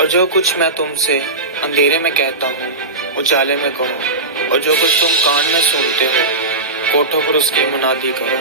اور جو کچھ میں تم سے اندھیرے میں کہتا ہوں اجالے میں کہو، اور جو کچھ تم کان میں سنتے ہو کوٹھوں پر اس کی منادی کرو۔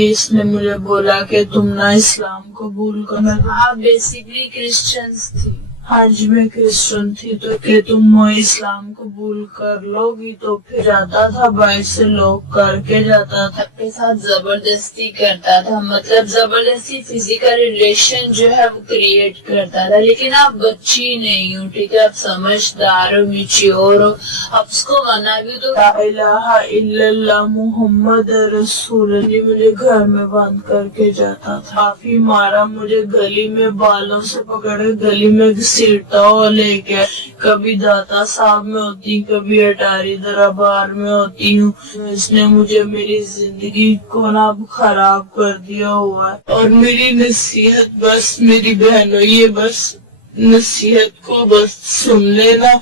اس نے مجھے بولا کہ تم نہ اسلام قبول کرنا۔ آپ بیسیکلی کرسچنز تھی؟ ہاں جی میں کرسچن تھی، تو کہ تم اسلام قبول کر لو گی تو پھر جاتا تھا باہر سے لوگ کر کے جاتا تھا، کے ساتھ زبردستی کرتا تھا، مطلب زبردستی فزیکل ریلیشن جو ہے وہ کریٹ کرتا تھا۔ لیکن آپ بچی نہیں ہو، ٹھیک ہے، آپ سمجھدار ہو، میچیور ہو، آپ اس کو منع بھی تو لا الہ الا اللہ محمد رسول اللہ مجھے گھر میں بند کر کے جاتا تھا۔ کافی مارا مجھے، گلی میں بالوں سے پکڑ کے گلی میں گھسیٹتا ہو لے کے، کبھی داتا صاحب میں ہوتی، کبھی اٹاری دربار میں ہوتی ہوں۔ اس نے مجھے میری زندگی کو نا خراب کر دیا ہوا ہے، اور میری نصیحت بس میری بہنوں یہ بس نصیحت کو بس سن لینا،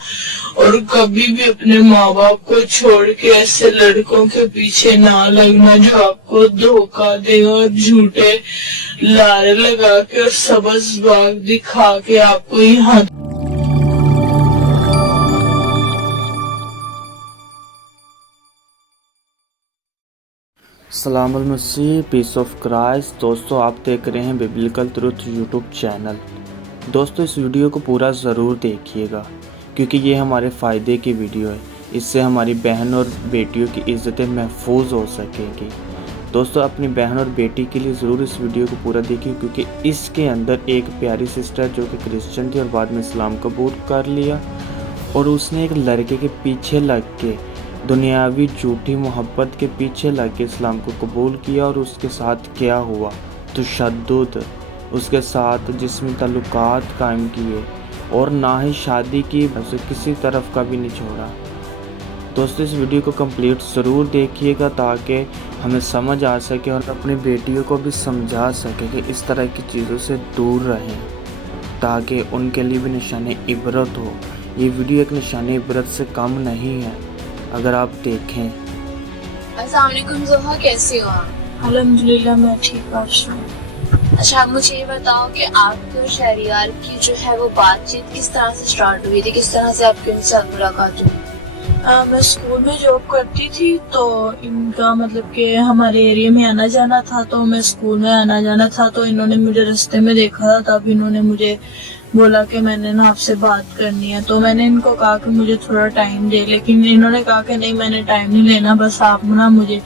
اور کبھی بھی اپنے ماں باپ کو چھوڑ کے ایسے لڑکوں کے پیچھے نہ لگنا جو آپ کو دھوکہ دے اور جھوٹے لارے لگا کے اور سبز باغ دکھا کے آپ کو یہاں۔ سلام المسیح، پیس آف کرائسٹ۔ دوستو آپ دیکھ رہے ہیں بیبلیکل ٹروتھ یوٹیوب چینل۔ دوستو اس ویڈیو کو پورا ضرور دیکھیے گا کیونکہ یہ ہمارے فائدے کی ویڈیو ہے، اس سے ہماری بہن اور بیٹیوں کی عزتیں محفوظ ہو سکے گی۔ دوستو اپنی بہن اور بیٹی کے لیے ضرور اس ویڈیو کو پورا دیکھیے کیونکہ اس کے اندر ایک پیاری سسٹر جو کہ کرسچن تھی اور بعد میں اسلام قبول کر لیا، اور اس نے ایک لڑکے کے پیچھے لگ کے دنیاوی جھوٹی محبت کے پیچھے لگ کے اسلام کو قبول کیا، اور اس کے ساتھ کیا ہوا تشدد، اس کے ساتھ جسمی تعلقات قائم کیے، اور نہ ہی شادی کی، اسے کسی طرف کا بھی نہیں چھوڑا۔ دوستو اس ویڈیو کو کمپلیٹ ضرور دیکھیے گا تاکہ ہمیں سمجھ آ سکے اور اپنی بیٹیوں کو بھی سمجھا سکے کہ اس طرح کی چیزوں سے دور رہیں تاکہ ان کے لیے بھی نشان عبرت ہو۔ یہ ویڈیو ایک نشان عبرت سے کم نہیں ہے اگر آپ دیکھیں۔ السلام علیکم زہا، کیسے ہو آپ؟ الحمدللہ میں ٹھیک ہوں۔ اچھا آپ مجھے یہ بتاؤ کہ آپ کو شہریار کی جو ہے وہ بات چیت کس طرح سے سٹارٹ ہوئی تھی، کس طرح سے آپ کی ان سے ملاقات ہوئی؟ میں اسکول میں جاب کرتی تھی، تو ان کا مطلب کہ ہمارے ایریا میں آنا جانا تھا، تو میں اسکول میں آنا جانا تھا، تو انہوں نے مجھے رستے میں دیکھا تھا، تب انہوں نے مجھے بولا کہ میں نے نا آپ سے بات کرنی ہے۔ تو میں نے ان کو کہا کہ مجھے تھوڑا ٹائم دے، لیکن انہوں نے کہا کہ نہیں میں نے ٹائم نہیں لینا، بس آپ نا مجھے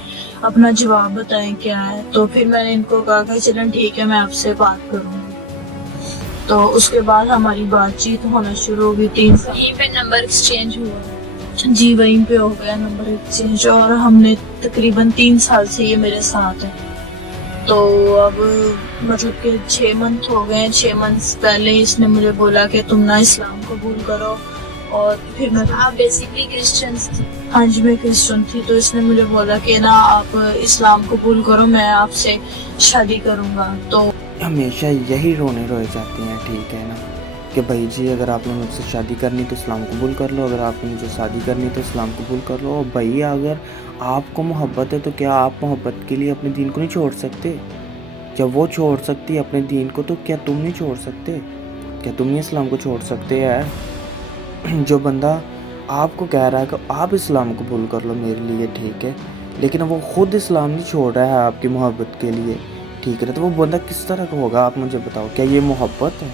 اپنا جواب بتائیں کیا ہے۔ تو پھر میں نے ان کو کہا کہ چلیں ٹھیک ہے میں آپ سے بات کروں گی۔ تو اس کے بعد ہماری بات چیت ہونا شروع ہو گئی۔ 3 سال یہیں پہ نمبر ایکسچینج ہوا؟ جی وہیں پہ ہو گیا نمبر ایکسچینج، اور ہم نے تقریباً 3 سال سے یہ میرے ساتھ ہے۔ تو اب مطلب کہ 6 منتھ ہو گئے ہیں۔ 6 منتھ پہلے اس نے مجھے بولا کہ تم نہ اسلام قبول کرو، اور پھر میں آپ بیسیکلی کرسچنز تھی؟ ہاں جی میں کرسچن تھی، تو اس نے مجھے بولا کہ نا آپ اسلام قبول کرو، میں آپ سے شادی کروں گا۔ تو ہمیشہ یہی رونے روئے جاتے ہیں، ٹھیک ہے نا، کہ بھائی جی اگر آپ نے مجھ سے شادی کرنی تو اسلام قبول کر لو، اگر آپ نے مجھے شادی کرنی تو اسلام قبول کر لو۔ اور بھائی اگر آپ کو محبت ہے تو کیا آپ محبت کے لیے اپنے دین کو نہیں چھوڑ سکتے؟ جب وہ چھوڑ سکتی ہے اپنے دین کو تو کیا تم نہیں چھوڑ سکتے؟ کیا تم نہیں اسلام کو چھوڑ سکتے؟ ہے جو بندہ آپ کو کہہ رہا ہے کہ آپ اسلام قبول کر لو میرے لیے، ٹھیک ہے، لیکن وہ خود اسلام نہیں چھوڑ رہا ہے آپ کی محبت کے لیے، ٹھیک ہے، تو وہ بندہ کس طرح کا ہوگا آپ مجھے بتاؤ؟ کیا یہ محبت ہے؟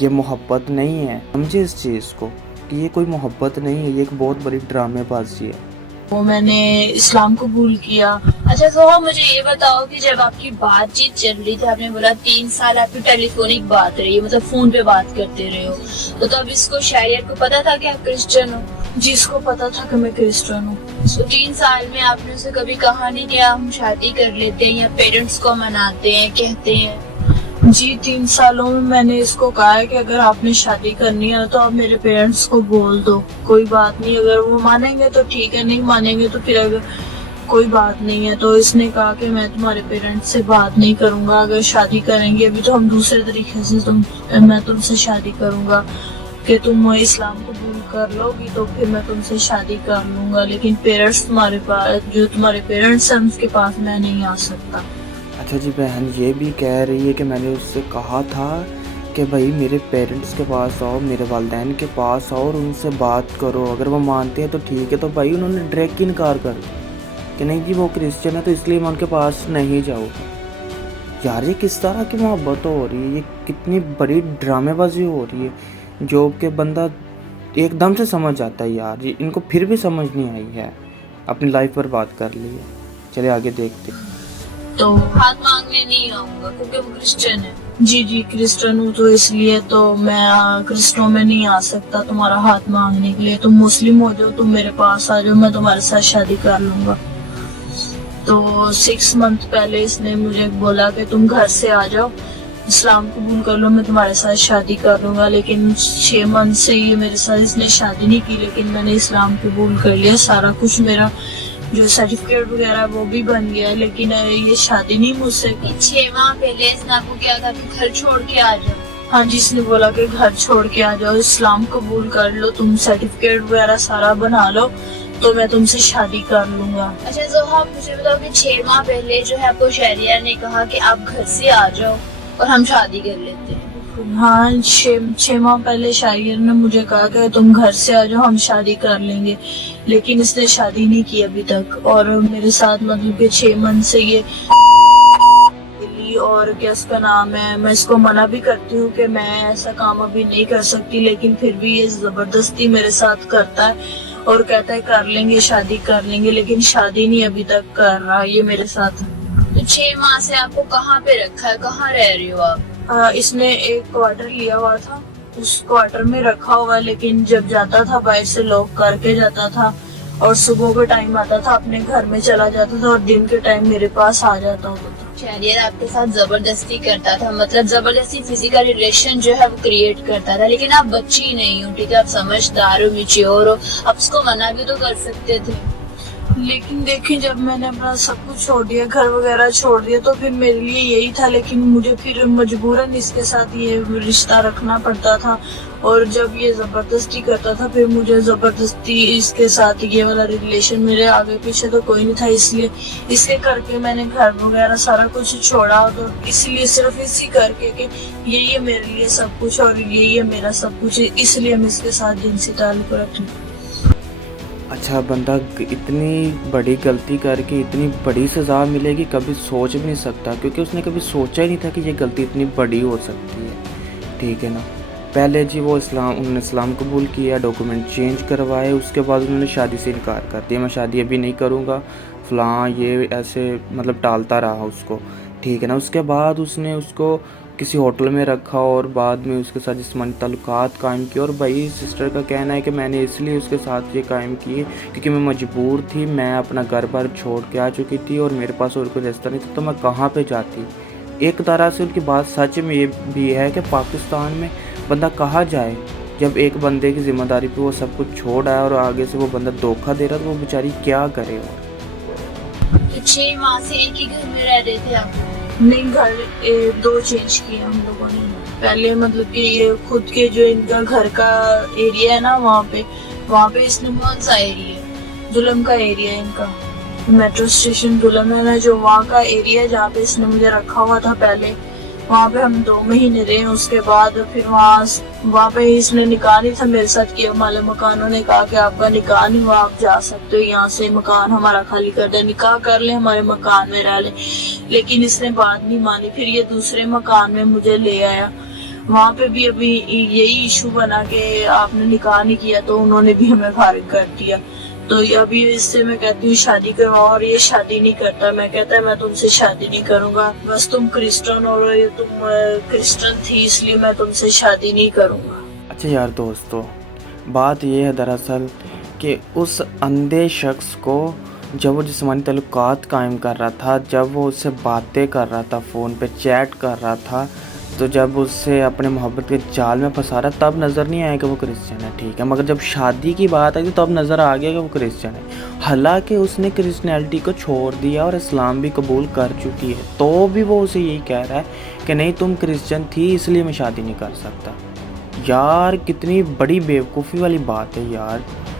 یہ محبت نہیں ہے، سمجھے اس چیز کو کہ یہ کوئی محبت نہیں ہے، یہ ایک بہت بڑی ڈرامے بازی ہے۔ وہ میں نے اسلام قبول کیا۔ اچھا زہا مجھے یہ بتاؤ کہ جب آپ کی بات چیت چل رہی تھی، آپ نے بولا 3 سال آپ کی ٹیلی فونک بات رہی ہے، مطلب فون پہ بات کرتے رہے ہو، تو تب اس کو شہریت کو پتا تھا کہ آپ کرسچن ہو؟ جس کو پتا تھا کہ میں کرسچن ہوں۔ تو 3 سال میں آپ نے اسے کبھی کہا نہیں کہ ہم شادی کر لیتے ہیں، یا پیرنٹس کو مناتے ہیں کہتے ہیں؟ جی 3 سالوں میں نے اس کو کہا ہے کہ اگر آپ نے شادی کرنی ہے تو آپ میرے پیرنٹس کو بول دو، کوئی بات نہیں، اگر وہ مانیں گے تو ٹھیک ہے، نہیں مانیں گے تو پھر اگر کوئی بات نہیں ہے۔ تو اس نے کہا کہ میں تمہارے پیرنٹس سے بات نہیں کروں گا، اگر شادی کریں گے ابھی تو ہم دوسرے طریقے سے میں تم سے شادی کروں گا، کہ تم اسلام قبول کر لو گی تو پھر میں تم سے شادی کر لوں گا، لیکن پیرنٹس تمہارے پاس جو تمہارے پیرنٹس ہیں اس کے پاس میں نہیں آ سکتا۔ اچھا جی بہن یہ بھی کہہ رہی ہے کہ میں نے اس سے کہا تھا کہ بھائی میرے پیرنٹس کے پاس آؤ، میرے والدین کے پاس آؤ اور ان سے بات کرو، اگر وہ مانتے ہیں تو ٹھیک ہے، تو بھائی انہوں نے ڈائریکٹ انکار کر دیا کہ نہیں جی وہ کرسچن ہے تو اس لیے میں ان کے پاس نہیں جاؤں گا۔ یار یہ کس طرح کی محبت ہو رہی ہے، یہ کتنی بڑی ڈرامے بازی ہو رہی ہے جو کہ بندہ ایک دم سے سمجھ جاتا ہے۔ یار یہ ان کو پھر بھی سمجھ نہیں آئی ہے، اپنی لائف پر بات کر لی ہے۔ چلے آگے دیکھتے ہیں۔ تو ہاتھ مانگنے نہیں آؤں گا کیونکہ وہ کرسچن ہے۔ جی کرسچن ہوں تو اس لیے تو میں کرسچنوں میں نہیں آ سکتا تمہارا ہاتھ مانگنے کے لیے۔ تم مسلم ہو جاؤ، تم میرے پاس آ جاؤ، میں تمہارے ساتھ شادی کر لوں گا۔ تو 6 منتھ پہلے اس نے مجھے بولا کہ تم گھر سے آ جاؤ، اسلام قبول کر لو، میں تمہارے ساتھ شادی کر لوں گا۔ لیکن 6 منتھ سے یہ میرے ساتھ اس نے شادی نہیں کی، لیکن میں نے اسلام قبول کر لیا، سارا کچھ میرا جو سرٹیفکیٹ وغیرہ وہ بھی بن گیا، لیکن یہ شادی نہیں مجھ سے کی۔ 6 ماہ پہلے اس نے آپ کو کیا کہا کہ گھر چھوڑ کے آ جاؤ؟ ہاں جی، اس نے بولا کہ گھر چھوڑ کے آ جاؤ، اسلام قبول کر لو، تم سرٹیفکیٹ وغیرہ سارا بنا لو تو میں تم سے شادی کر لوں گا۔ اچھا زوہا مجھے بتاؤ کہ 6 ماہ پہلے جو ہے آپ کو شہریار نے کہا کہ آپ گھر سے آ جاؤ اور ہم شادی کر لیتے ہیں۔ ہاں 6 ماہ پہلے شاعر نے مجھے کہا کہ تم گھر سے آ جاؤ، ہم شادی کر لیں گے، لیکن اس نے شادی نہیں کی ابھی تک، اور میرے ساتھ مطلب کہ 6 منتھ سے یہ اور کیا اس کا نام ہے، میں اس کو منع بھی کرتی ہوں کہ میں ایسا کام ابھی نہیں کر سکتی، لیکن پھر بھی یہ زبردستی میرے ساتھ کرتا ہے اور کہتا ہے کر لیں گے، شادی کر لیں گے، لیکن شادی نہیں ابھی تک کر رہا یہ میرے ساتھ۔ تو 6 ماہ سے آپ کو کہاں پہ رکھا ہے، کہاں رہ رہی ہو آپ؟ اس نے ایک کوارٹر لیا ہوا تھا، اس کوارٹر میں رکھا ہوا، لیکن جب جاتا تھا باہر سے لاک کر کے جاتا تھا، اور صبح کا ٹائم آتا تھا اپنے گھر میں چلا جاتا تھا، اور دن کے ٹائم میرے پاس آ جاتا ہوتا تھا۔ شہریار آپ کے ساتھ زبردستی کرتا تھا، مطلب زبردستی فزیکل ریلیشن جو ہے وہ کریٹ کرتا تھا، لیکن آپ بچی نہیں ہو، ٹھیک ہے، آپ سمجھدار ہو، میچیور ہو، آپ اس کو منع بھی تو کر سکتے تھے۔ لیکن دیکھیں جب میں نے اپنا سب کچھ چھوڑ دیا، گھر وغیرہ چھوڑ دیا، تو پھر میرے لیے یہی تھا، لیکن مجھے پھر مجبوراً اس کے ساتھ یہ رشتہ رکھنا پڑتا تھا، اور جب یہ زبردستی کرتا تھا پھر مجھے زبردستی اس کے ساتھ یہ والا ریلیشن، میرے آگے پیچھے تو کوئی نہیں تھا، اس لیے اس کے کر کے میں نے گھر وغیرہ سارا کچھ چھوڑا، تو اس لیے صرف اسی کر کے کہ یہی ہے میرے لیے سب کچھ اور یہی ہے میرا سب کچھ، اس لیے میں اس کے ساتھ جنسی تعلق رکھتی ہوں۔ اچھا بندہ اتنی بڑی غلطی کر کے اتنی بڑی سزا ملے گی کبھی سوچ بھی نہیں سکتا، کیونکہ اس نے کبھی سوچا ہی نہیں تھا کہ یہ غلطی اتنی بڑی ہو سکتی ہے، ٹھیک ہے نا۔ پہلے جی وہ انہوں نے اسلام قبول کیا، ڈاکومنٹ چینج کروائے، اس کے بعد انہوں نے شادی سے انکار کر دیا، میں شادی ابھی نہیں کروں گا فلاں، یہ ایسے مطلب ٹالتا رہا اس کو، ٹھیک ہے نا۔ اس کے بعد اس نے اس کو کسی ہوٹل میں رکھا اور بعد میں اس کے ساتھ جسمانی تعلقات قائم کیے، اور بھائی سسٹر کا کہنا ہے کہ میں نے اس لیے اس کے ساتھ یہ قائم کیے کیونکہ میں مجبور تھی، میں اپنا گھر بار چھوڑ کے آ چکی تھی اور میرے پاس اور کوئی راستہ نہیں تھا، تو میں کہاں پہ جاتی۔ ایک طرح سے ان کی بات سچ میں یہ بھی ہے کہ پاکستان میں بندہ کہاں جائے جب ایک بندے کی ذمہ داری پہ وہ سب کچھ چھوڑ آیا اور آگے سے وہ بندہ دھوکہ دے رہا تو وہ بیچاری کیا کرے۔ اور 6 ماہ سے ایک ہی گھر میں رہ رہے تھے آپ؟ نہیں، گھر 2 چینج کیے ہم لوگوں نے۔ پہلے مطلب کہ یہ خود کے جو ان کا گھر کا ایریا ہے نا، وہاں پہ اس نے کون سا ایریا؟ دلم کا ایریا ہے ان کا، میٹرو اسٹیشن دلم ہے نا، جو وہاں کا ایریا جہاں پہ اس نے مجھے رکھا ہوا تھا پہلے، وہاں پہ ہم 2 مہینے رہے۔ اس کے بعد پھر وہاں پہ اس نے نکاح نہیں تھا میرے ساتھ کیا، مالک مکانوں نے کہا کہ آپ کا نکاح نہیں ہوا، آپ جا سکتے ہو یہاں سے، مکان ہمارا خالی کر دیں، نکاح کر لیں، ہمارے مکان میں رہ لیں، لیکن اس نے بات نہیں مانی۔ پھر یہ دوسرے مکان میں مجھے لے آیا، وہاں پہ بھی ابھی یہی ایشو بنا کہ آپ نے نکاح نہیں کیا، تو انہوں نے بھی ہمیں فارغ کر دیا۔ تو ابھی اس سے میں کہتی ہوں شادی کرواؤ، اور یہ شادی نہیں کرتا، میں کہتا ہے میں تم سے شادی نہیں کروں گا، بس تم کرسچن اور تم کرسچن تھی اس لیے میں تم سے شادی نہیں کروں گا۔ اچھا یار دوستو، بات یہ ہے دراصل کہ اس اندھے شخص کو جب وہ جسمانی تعلقات قائم کر رہا تھا، جب وہ اس سے باتیں کر رہا تھا، فون پہ چیٹ کر رہا تھا، تو جب اس سے اپنے محبت کے جال میں پھنسا رہا تب نظر نہیں آیا کہ وہ کرسچن ہے، ٹھیک ہے، مگر جب شادی کی بات آئی تو اب نظر آ گیا کہ وہ کرسچن ہے، حالانکہ اس نے کرسچنیلٹی کو چھوڑ دیا اور اسلام بھی قبول کر چکی ہے، تو بھی وہ اسے یہی کہہ رہا ہے کہ نہیں تم کرسچن تھی اس لیے میں شادی نہیں کر سکتا۔ یار کتنی بڑی بیوقوفی والی بات ہے یار،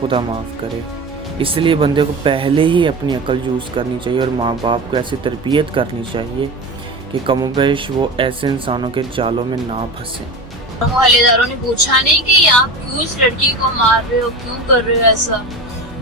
خدا معاف کرے. اس لیے بندے کو پہلے ہی اپنی عقل یوز کرنی چاہیے اور ماں باپ کو ایسی تربیت کرنی چاہیے کہ کم و بیش وہ ایسے انسانوں کے جالوں میں نہ پھنسیں. محلے داروں نے پوچھا نہیں کہ آپ کیوں اس لڑکی کو مار رہے ہو, کیوں کر رہے ہو ایسا؟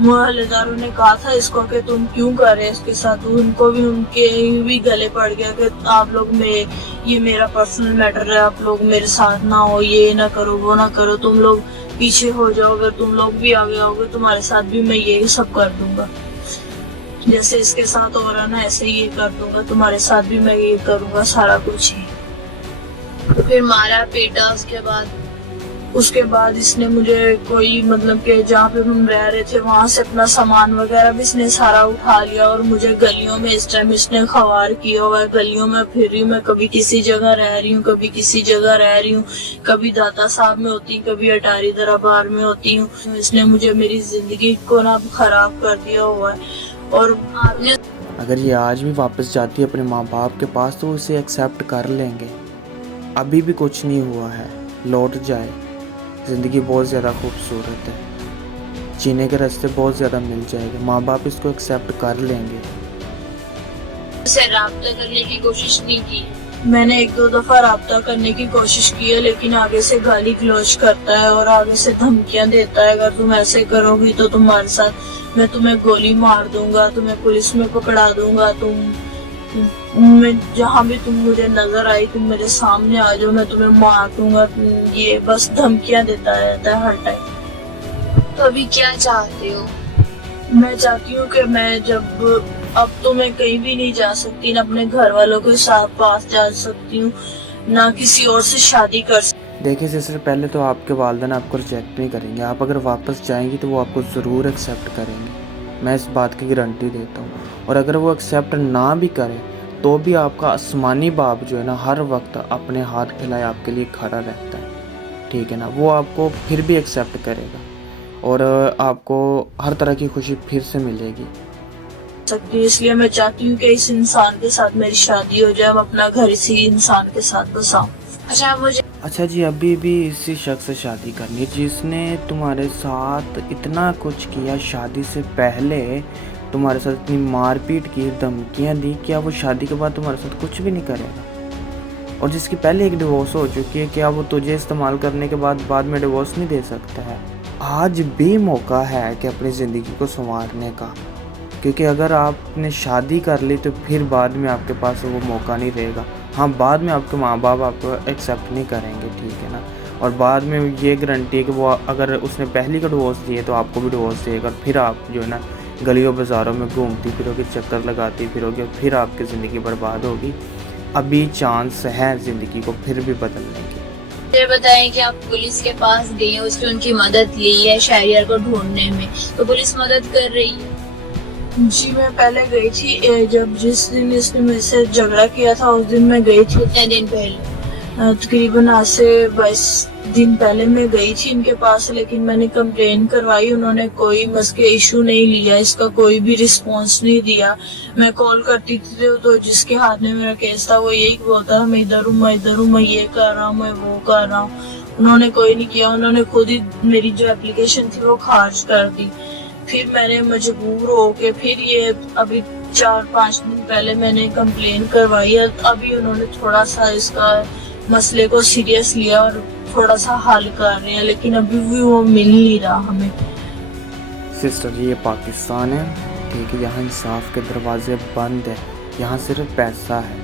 محلے داروں نے کہا تھا اس کو کہ تم کیوں کر رہے اس کے ساتھ. ان کو بھی ان کے بھی گلے پڑ گیا کہ آپ لوگ میں یہ میرا پرسنل میٹر ہے, آپ لوگ میرے ساتھ نہ ہو, یہ نہ کرو وہ نہ کرو, تم لوگ پیچھے ہو جاؤ, اگر تم لوگ بھی آگے آؤ گے تمہارے ساتھ بھی میں یہ سب کر دوں گا, جیسے اس کے ساتھ ہو رہا نا ایسے یہ کر دوں گا, تمہارے ساتھ بھی میں یہ کروں گا, سارا کچھ ہی. پھر مارا پیٹا, اس کے بعد اس نے مجھے کوئی مطلب کہ جہاں پہ ہم رہ رہے تھے وہاں سے اپنا سامان وغیرہ بھی اس نے سارا اٹھا لیا اور مجھے گلیوں میں اس ٹائم اس نے خوار کیا ہوا ہے. گلیوں میں پھر رہی ہوں میں, کبھی کسی جگہ رہ رہی ہوں, کبھی کسی جگہ رہ رہی ہوں, کبھی داتا صاحب میں ہوتی ہوں, کبھی اٹاری دربار میں ہوتی ہوں. اس نے مجھے میری زندگی کو نا خراب کر دیا ہوا ہے. اور آپ نے اگر یہ آج بھی واپس جاتی ہے اپنے ماں باپ کے پاس تو اسے ایکسیپٹ کر لیں گے. ابھی بھی کچھ نہیں ہوا ہے, لوٹ جائے. زندگی بہت زیادہ خوبصورت ہے, جینے کے راستے بہت زیادہ مل جائے گے. ماں باپ اس کو ایکسیپٹ کر لیں گے. سے رابطہ کرنے کی کوشش نہیں کی. میں نے 1-2 دفعہ رابطہ کرنے کی کوشش کی ہے, لیکن آگے سے گالی گلوچ کرتا ہے اور آگے سے دھمکیاں دیتا ہے, اگر تم ایسے کرو گی تو تمہارے ساتھ میں تمہیں گولی مار دوں گا, تمہیں پولیس میں پکڑا دوں گا, میں جہاں بھی تم مجھے نظر آئی تم میرے سامنے آ جاؤ, میں تمہیں مار دوں گا. یہ بس دھمکیاں دیتا رہتا ہے ہر ٹائم. تو ابھی کیا چاہتے ہو؟ میں چاہتی ہوں کہ میں جب اب تو میں کہیں بھی نہیں جا سکتی, نہ اپنے گھر والوں کے ساتھ پاس جا سکتی ہوں, نہ کسی اور سے شادی کر سکتی. دیکھیں سسٹر, پہلے تو آپ کے والدین آپ کو ریجیکٹ نہیں کریں گے. آپ اگر واپس جائیں گی تو وہ آپ کو ضرور ایکسیپٹ کریں گے, میں اس بات کی گارنٹی دیتا ہوں. اور اگر وہ ایکسیپٹ نہ بھی کریں تو بھی آپ کا آسمانی باپ جو ہے نا ہر وقت اپنے ہاتھ پھیلائے آپ کے لیے کھڑا رہتا ہے, ٹھیک ہے نا. وہ آپ کو پھر بھی ایکسیپٹ کرے گا اور آپ کو ہر طرح کی خوشی پھر سے ملے گی. اس لیے میں چاہتی ہوں کہ اس انسان کے ساتھ میری شادی ہو جائے, میں اپنا گھر اسی انسان کے ساتھ بساؤں. اچھا جی, ابھی بھی اسی شخص سے شادی کرنی ہے جس نے تمہارے ساتھ اتنا کچھ کیا, شادی سے پہلے تمہارے ساتھ اتنی مار پیٹ کی, دھمکیاں دی, کیا وہ شادی کے بعد تمہارے ساتھ کچھ بھی نہیں کرے گا؟ اور جس کی پہلے ایک ڈیورس ہو چکی ہے, کیا وہ تجھے استعمال کرنے کے بعد میں ڈیورس نہیں دے سکتا ہے؟ آج بھی موقع ہے کہ اپنی زندگی کو سنوارنے کا, کیونکہ اگر آپ نے شادی کر لی تو پھر بعد میں آپ کے پاس وہ موقع نہیں رہے گا. ہاں, بعد میں آپ کے ماں باپ آپ کو ایکسیپٹ نہیں کریں گے, ٹھیک ہے نا. اور بعد میں یہ گارنٹی ہے کہ وہ اگر اس نے پہلی کا ڈیورس دیے تو آپ کو بھی ڈیورس دے گا. پھر آپ جو ہے نا گلیوں بازاروں میں گھومتی پھرو گی, چکر لگاتی پھرو گی, پھر آپ کی زندگی برباد ہوگی. ابھی چانس ہے زندگی کو پھر بھی بدلنے کی. یہ بتائیں کہ آپ پولیس کے پاس گئی ہیں, اس نے ان کی مدد لی ہے شہریار کو ڈھونڈنے میں, تو پولیس مدد کر رہی ہے؟ جی میں پہلے گئی تھی, جس دن اس نے مجھ سے جھگڑا کیا تھا اس دن میں گئی تھی. کتنے دن پہلے؟ تقریباً آج سے 22 دن پہلے میں گئی تھی ان کے پاس, لیکن میں نے کمپلین کروائی, انہوں نے کوئی مسئلہ ایشو نہیں لیا, اس کا کوئی بھی رسپانس نہیں دیا. میں کال کرتی تھی تو جس کے ہاتھ میں میرا کیس تھا وہ یہی بولتا میں ادھر ہوں, میں یہ کر رہا ہوں, میں وہ کر رہا ہوں. انہوں نے کوئی نہیں کیا, انہوں نے خود ہی میری جو اپلیکیشن تھی وہ خارج کر دی. پھر میں نے مجبور ہو کے پھر یہ ابھی 4-5 دن پہلے میں نے کمپلین کروائی ہے. ابھی انہوں نے تھوڑا سا اس کا مسئلے کو سیریس لیا اور تھوڑا سا حل کر رہے ہیں, لیکن ابھی بھی وہ مل نہیں رہا ہمیں. سسٹر جی, یہ پاکستان ہے, ٹھیک ہے, یہاں انصاف کے دروازے بند ہے, یہاں صرف پیسہ ہے,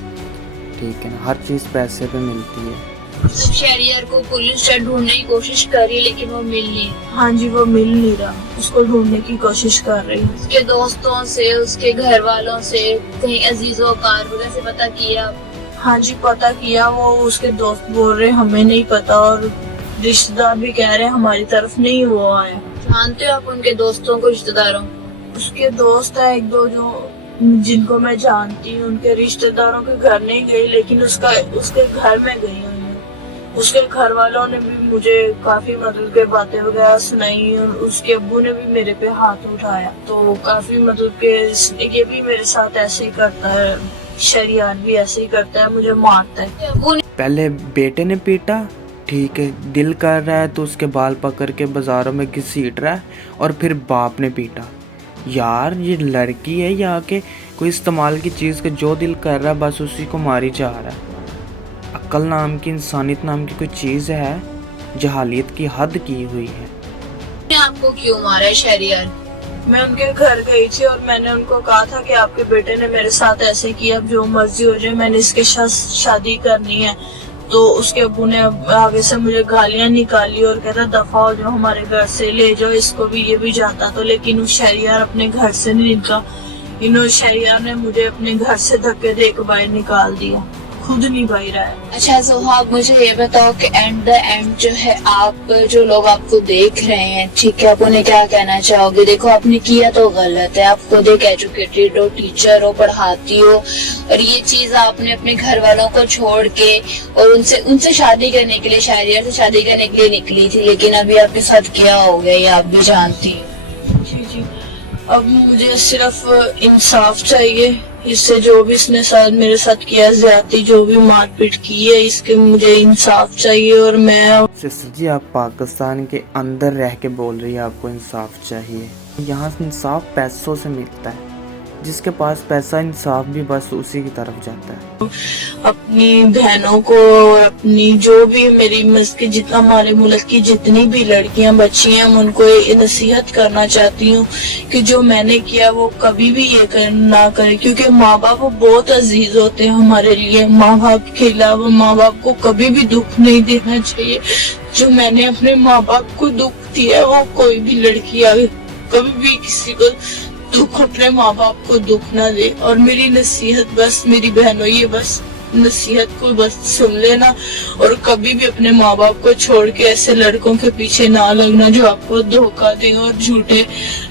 ٹھیک ہے نا, ہر چیز پیسے پہ ملتی ہے. شہریار کو پولیس ڈھونڈنے کی کوشش کری لیکن وہ مل نہیں. ہاں جی, وہ مل نہیں رہا, اس کو ڈھونڈنے کی کوشش کر رہی. اس کے دوستوں سے, اس کے گھر والوں سے, کہیں عزیزوں و قاربوں سے پتہ کیا؟ ہاں جی پتہ کیا, وہ اس کے دوست بول رہے ہمیں نہیں پتا, اور رشتہ دار بھی کہہ رہے ہماری طرف نہیں وہ آیا. جانتے ہو آپ ان کے دوستوں کو, رشتہ داروں؟ اس کے دوست ہیں 1-2 جو جن کو میں جانتی ہوں, ان کے رشتہ داروں کے گھر نہیں گئی, لیکن اس کے گھر میں گئی ہوں. اس کے گھر والوں نے بھی مجھے کافی مطلب کہ باتیں وغیرہ سنائی, اور اس کے ابو نے بھی میرے پہ ہاتھ اٹھایا. تو کافی مطلب کہ یہ بھی میرے ساتھ ایسے ہی کرتا ہے, شہریار بھی ایسے ہی کرتا ہے, مجھے مارتا ہے. پہلے بیٹے نے پیٹا ٹھیک ہے، دل کر رہا ہے تو اس کے بال پکڑ کے بازاروں میں گھسیٹ رہا ہے اور پھر باپ نے پیٹا۔ یار یہ لڑکی ہے یا کہ کوئی استعمال کی چیز کا جو دل کر رہا ہے بس اسی کو ماری جا رہا ہے۔ عقل نام کی، انسانیت نام کی کوئی چیز ہے؟ جہالیت کی حد کی ہوئی ہے۔ آپ کو کیوں مارا ہے شہریار؟ میں ان کے گھر گئی تھی اور میں نے ان کو کہا تھا کہ آپ کے بیٹے نے میرے ساتھ ایسے کیا، اب جو مرضی ہو جائے، میں نے اس کے شادی کرنی ہے۔ تو اس کے ابو نے آگے سے مجھے گالیاں نکالی اور کہتا دفع ہو جاؤ ہمارے گھر سے، لے جاؤ اس کو بھی، یہ بھی جاتا تو، لیکن اس شہریار اپنے گھر سے نہیں نکلا۔ شہریار نے مجھے اپنے گھر سے دھکے دے کے باہر نکال دیا، خود نہیں باہر آیا۔ اچھا سہاب، مجھے یہ بتاؤ کہ اینڈ دا اینڈ جو ہے، آپ جو لوگ آپ کو دیکھ رہے ہیں، ٹھیک ہے، آپ انہیں کیا کہنا چاہو گے؟ دیکھو آپ نے کیا تو غلط ہے، آپ خود ایک ایجوکیٹڈ ہو، ٹیچر ہو، پڑھاتی ہو، اور یہ چیز آپ نے اپنے گھر والوں کو چھوڑ کے اور ان سے شادی کرنے کے لیے، شہریار سے شادی کرنے کے لیے نکلی تھی، لیکن ابھی آپ کے ساتھ کیا ہو گیا یہ آپ بھی جانتی ہیں۔ جی اب مجھے صرف انصاف چاہیے، اس سے جو بھی اس نے میرے ساتھ کیا، زیادتی جو بھی مار پیٹ کی ہے، اس کے مجھے انصاف چاہیے۔ اور میں سسٹر جی، آپ پاکستان کے اندر رہ کے بول رہی ہیں آپ کو انصاف چاہیے؟ یہاں سے انصاف پیسوں سے ملتا ہے، جس کے پاس پیسہ، انصاف بھی بس اسی کی طرف جاتا ہے۔ اپنی بہنوں کو اور اپنی جو بھی میری جتنا ہمارے ملک کی جتنی بھی لڑکیاں بچی ہیں، ان کو نصیحت کرنا چاہتی ہوں کہ جو میں نے کیا وہ کبھی بھی یہ نہ کرے، کیونکہ ماں باپ بہت عزیز ہوتے ہیں ہمارے لیے۔ ماں باپ کے علاوہ ماں باپ کو کبھی بھی دکھ نہیں دینا چاہیے۔ جو میں نے اپنے ماں باپ کو دکھ دیا، وہ کوئی بھی لڑکی آگے کبھی بھی کسی کو دکھ، اپنے ماں باپ کو دکھ نہ دے۔ اور میری نصیحت بس میری بہنوں، یہ بس نصیحت کو بس سن لینا، اور کبھی بھی اپنے ماں باپ کو چھوڑ کے ایسے لڑکوں کے پیچھے نہ لگنا جو آپ کو دھوکہ دیں اور جھوٹے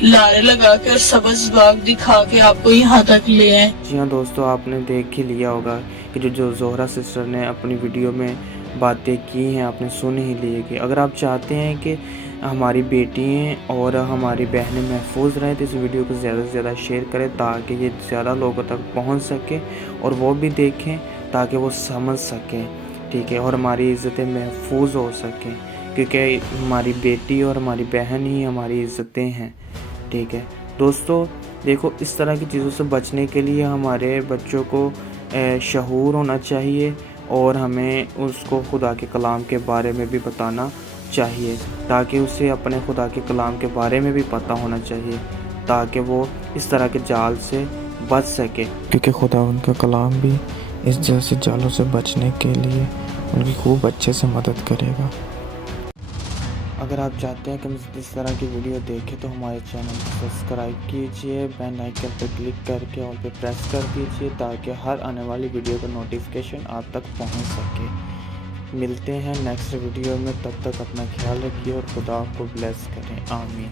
لارے لگا کے اور سبز باغ دکھا کے آپ کو یہاں تک لے آئیں۔ جی ہاں دوستو، آپ نے دیکھ ہی لیا ہوگا کہ جو زہرہ سسٹر نے اپنی ویڈیو میں باتیں کی ہیں، آپ نے سن ہی لی کہ اگر آپ چاہتے ہیں کہ ہماری بیٹیاں اور ہماری بہنیں محفوظ رہیں تو اس ویڈیو کو زیادہ سے زیادہ شیئر کریں تاکہ یہ زیادہ لوگوں تک پہنچ سکے اور وہ بھی دیکھیں تاکہ وہ سمجھ سکیں، ٹھیک ہے، اور ہماری عزتیں محفوظ ہو سکیں، کیونکہ ہماری بیٹی اور ہماری بہن ہی ہماری عزتیں ہیں، ٹھیک ہے۔ دوستو دیکھو، اس طرح کی چیزوں سے بچنے کے لیے ہمارے بچوں کو شعور ہونا چاہیے اور ہمیں اس کو خدا کے کلام کے بارے میں بھی بتانا چاہیے تاکہ اسے اپنے خدا کے کلام کے بارے میں بھی پتہ ہونا چاہیے تاکہ وہ اس طرح کے جال سے بچ سکے، کیونکہ خدا ان کا کلام بھی اس جیسے جالوں سے بچنے کے لیے ان کی خوب اچھے سے مدد کرے گا۔ اگر آپ چاہتے ہیں کہ ہم اس طرح کی ویڈیو دیکھیں تو ہمارے چینل کو سبسکرائب کیجئے، بیل آئیکن پر کلک کر کے آل پہ پریس کر دیجئے تاکہ ہر آنے والی ویڈیو کا نوٹیفیکیشن آپ تک پہنچ سکے۔ ملتے ہیں نیکسٹ ویڈیو میں، تب تک اپنا خیال رکھیے اور خدا آپ کو بلیس کریں، آمین۔